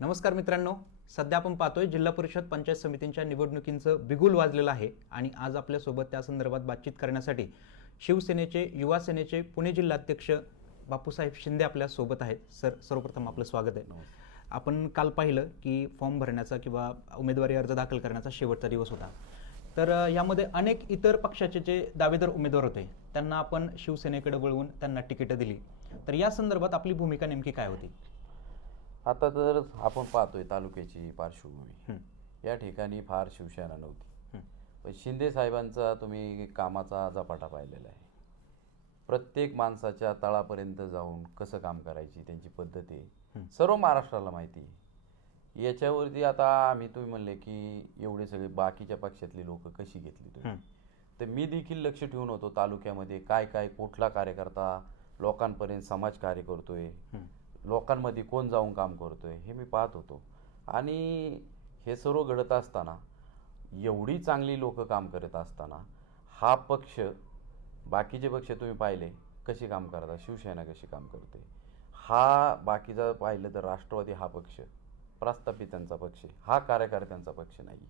नमस्कार मित्रांनो, सध्या आपण पाहतोय जिल्हा परिषद पंचायत समितींच्या निवडणुकींचं बिगुल वाजलेलं आहे आणि आज आपल्यासोबत त्या संदर्भात बातचीत करण्यासाठी शिवसेनेचे युवा सेनेचे पुणे जिल्हाध्यक्ष बापूसाहेब शिंदे आपल्या सोबत आहेत. सर, सर्वप्रथम आपलं स्वागत आहे. आपण काल पाहिलं की फॉर्म भरण्याचा किंवा उमेदवारी अर्ज दाखल करण्याचा शेवटचा दिवस होता. तर यामध्ये अनेक इतर पक्षाचे जे दावेदार उमेदवार होते त्यांना आपण शिवसेनेकडे वळवून त्यांना तिकीटं दिली. तर या संदर्भात आपली भूमिका नेमकी काय होती? आता तर आपण पाहतोय तालुक्याची पार्श्वभूमी, या ठिकाणी फार शिवसेना नव्हती. पण शिंदे साहेबांचा तुम्ही कामाचा झपाटा पाहिलेला आहे. प्रत्येक माणसाच्या तळापर्यंत जाऊन कसं काम करायची त्यांची पद्धत आहे, सर्व महाराष्ट्राला माहिती आहे. याच्यावरती आता तुम्ही म्हणले की एवढे सगळे बाकीच्या पक्षातली लोक कशी घेतली तुम्ही, तर मी देखील लक्ष ठेवून होतो तालुक्यामध्ये काय काय कुठला कार्यकर्ता लोकांपर्यंत समाज कार्य करतोय, लोकांमध्ये कोण जाऊन काम करतोय हे मी पाहत होतो. आणि हे सर्व घडत असताना, एवढी चांगली लोक काम करत असताना, हा पक्ष बाकीचे पक्ष तुम्ही पाहिले कशी काम करतात, शिवसेना कशी काम करते, हा बाकीचा पाहिलं तर राष्ट्रवादी हा पक्ष प्रस्थापितांचा पक्ष, हा कार्यकर्त्यांचा पक्ष नाही.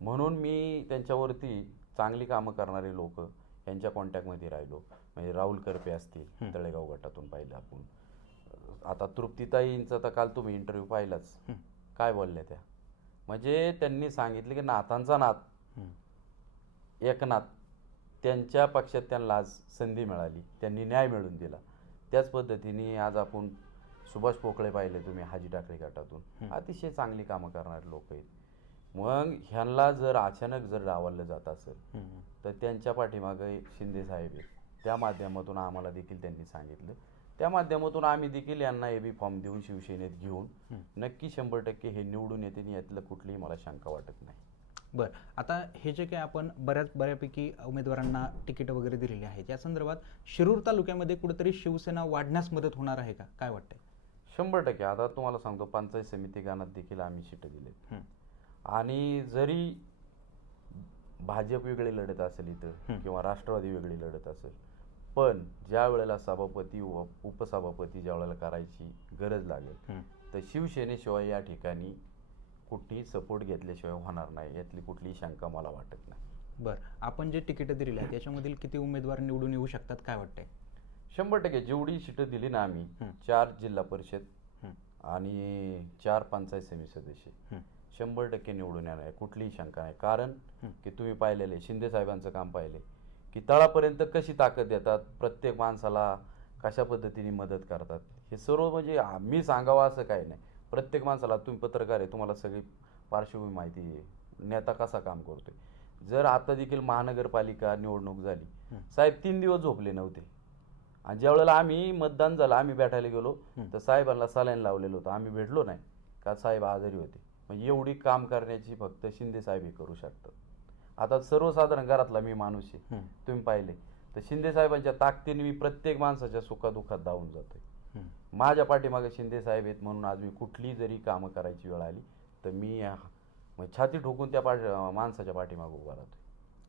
म्हणून मी त्यांच्यावरती चांगली कामं करणारे लोक यांच्या कॉन्टॅक्टमध्ये राहिलो. म्हणजे राहुल करपे असतील, तळेगाव गटातून पाहिलं आपण. आता तृप्तीताईंचा तर काल तुम्ही इंटरव्ह्यू पाहिलाच, काय बोलल्या त्या. म्हणजे त्यांनी सांगितले की नाथांचा नाथ एकनाथ, त्यांच्या पक्षात त्यांना आज संधी मिळाली, त्यांनी न्याय मिळवून दिला. त्याच पद्धतीने आज आपण सुभाष पोकळे पाहिले तुम्ही हाजी टाकळी गटातून, अतिशय चांगली कामं करणारे लोक आहेत. मग ह्यांना जर अचानक जर डावललं जात असेल तर त्यांच्या पाठीमागे शिंदे साहेब आहेत. त्या माध्यमातून आम्हाला देखील त्यांनी सांगितलं, त्या माध्यमातून आम्ही देखील यांना AB फॉर्म देऊन शिवसेनेत घेऊन नक्की 100% हे निवडून येते, यातलं कुठलीही मला शंका वाटत नाही. बरं, आता हे जे काही आपण बऱ्यापैकी उमेदवारांना तिकीट वगैरे दिलेली आहेत, या संदर्भात शिरूर तालुक्यामध्ये कुठेतरी शिवसेना वाढण्यास मदत होणार आहे का, काय वाटतंय? 100%. आता तुम्हाला सांगतो, पंचायत समिती गाणात देखील आम्ही सीटं दिलेत. आणि जरी भाजप वेगळी लढत असेल इथं किंवा राष्ट्रवादी वेगळी लढत असेल, पण ज्या वेळेला सभापती व उपसभापती ज्या वेळेला करायची गरज लागेल तर शिवसेनेशिवाय या ठिकाणी कुठलीही सपोर्ट घेतल्याशिवाय होणार नाही, यातली कुठलीही शंका मला वाटत नाही. बरं, आपण जे तिकीटं दिलेली आहेत त्याच्यामधील किती उमेदवार निवडून येऊ शकतात, काय वाटतंय? 100%. जेवढी सीटं दिली ना आम्ही, 4 जिल्हा परिषद आणि 4 पंचायत समिती सदस्य, 100% निवडून येणार आहे, कुठलीही शंका नाही. कारण की तुम्ही पाहिलेले शिंदे साहेबांचं काम पाहिले की तळापर्यंत कशी ताकद देतात, प्रत्येक माणसाला कशा पद्धतीने मदत करतात, हे सर्व म्हणजे मी सांगावं असं काही नाही. प्रत्येक माणसाला, तुम्ही पत्रकार आहे, तुम्हाला सगळी पार्श्वभूमी माहिती आहे, नेता कसा काम करतोय. जर आता देखील महानगरपालिका निवडणूक झाली, साहेब 3 दिवस झोपले नव्हते. आणि ज्या वेळेला आम्ही मतदान झालं, आम्ही भेटायला गेलो तर साहेबांना सलाईन लावलेलं होतं, आम्ही भेटलो नाही का साहेब आजारी होते. म्हणजे एवढी काम करण्याची फक्त शिंदे साहेब हे करू शकतात. आता सर्वसाधारण घरातला मी माणूस आहे, तुम्ही पाहिले तर शिंदे साहेबांच्या ताकदीने मी प्रत्येक माणसाच्या सुखादुःखात धावून जातोय. माझ्या पाठीमागे शिंदे साहेब आहेत, म्हणून आज मी कुठली जरी कामं करायची वेळ आली तर मी छाती ठोकून त्या माणसाच्या पाठीमागे उभा राहतोय.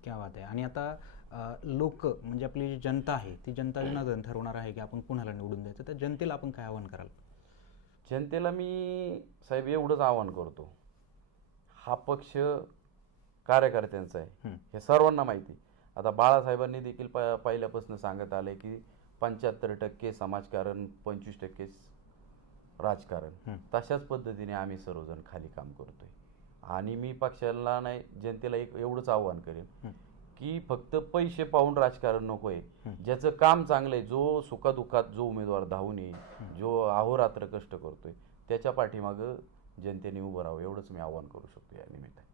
क्या बात आहे. आणि आता लोक म्हणजे आपली जी जनता आहे ती जनता जनार्दन ठरवणार आहे की आपण कुणाला निवडून द्यायचं, तर जनतेला आपण काय आवाहन कराल? जनतेला मी साहेब एवढंच आवाहन करतो, हा पक्ष कार्यकर्त्यांचा आहे, हे सर्वांना माहिती. आता बाळासाहेबांनी देखील पहिल्यापासून सांगत आले की 75% समाजकारण, 25% राजकारण. तशाच पद्धतीने आम्ही सर्वजण खाली काम करतोय. आणि मी पक्षाला नाही, जनतेला एवढंच आव्हान करेन की फक्त पैसे पाहून राजकारण नको आहे. ज्याचं काम चांगलं आहे, जो सुखादुःखात जो उमेदवार धावून येईल, जो अहोरात्र कष्ट करतोय, त्याच्या पाठीमागं जनतेने उभं राहावं, एवढंच मी आव्हान करू शकतो या निमित्ताने.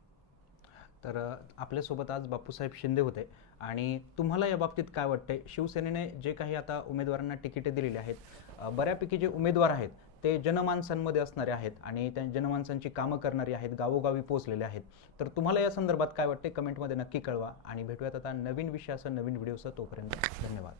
तर आपल्यासोबत आज बापूसाहेब शिंदे होते. आणि तुम्हाला या बाबतीत काय वाटतंय, शिवसेनेने जे काही आता उमेदवारांना तिकीटे दिलेली आहेत, बऱ्यापैकी जे उमेदवार आहेत ते जनमानसांमध्ये असणारे आहेत आणि त्या जनमानसांची कामं करणारी आहेत, गावोगावी पोहोचलेले आहेत. तर तुम्हाला या संदर्भात काय वाटते, कमेंटमध्ये नक्की कळवा. आणि भेटूयात आता नवीन विषयासह, नवीन व्हिडिओसह. तोपर्यंत धन्यवाद.